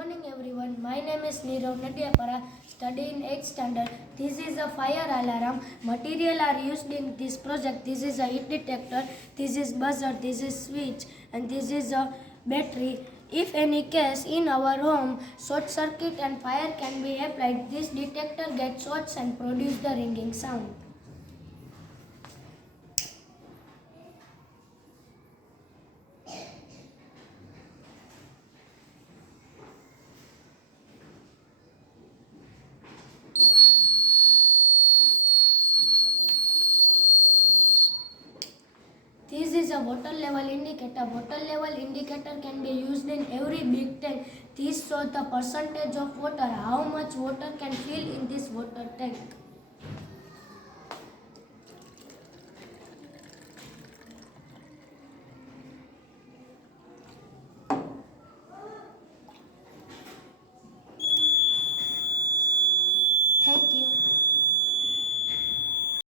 morning everyone. My name is Nirav Nadipara, studying 8th standard. This is a fire alarm. Material are used in this project. This is a heat detector, this is buzzer, this is switch, and this is a battery. If any case in our home, short circuit and fire can be applied. This detector gets shots and produce the ringing sound. This is a water level indicator. Water level indicator can be used in every big tank. This shows the percentage of water, how much water can fill in this water tank.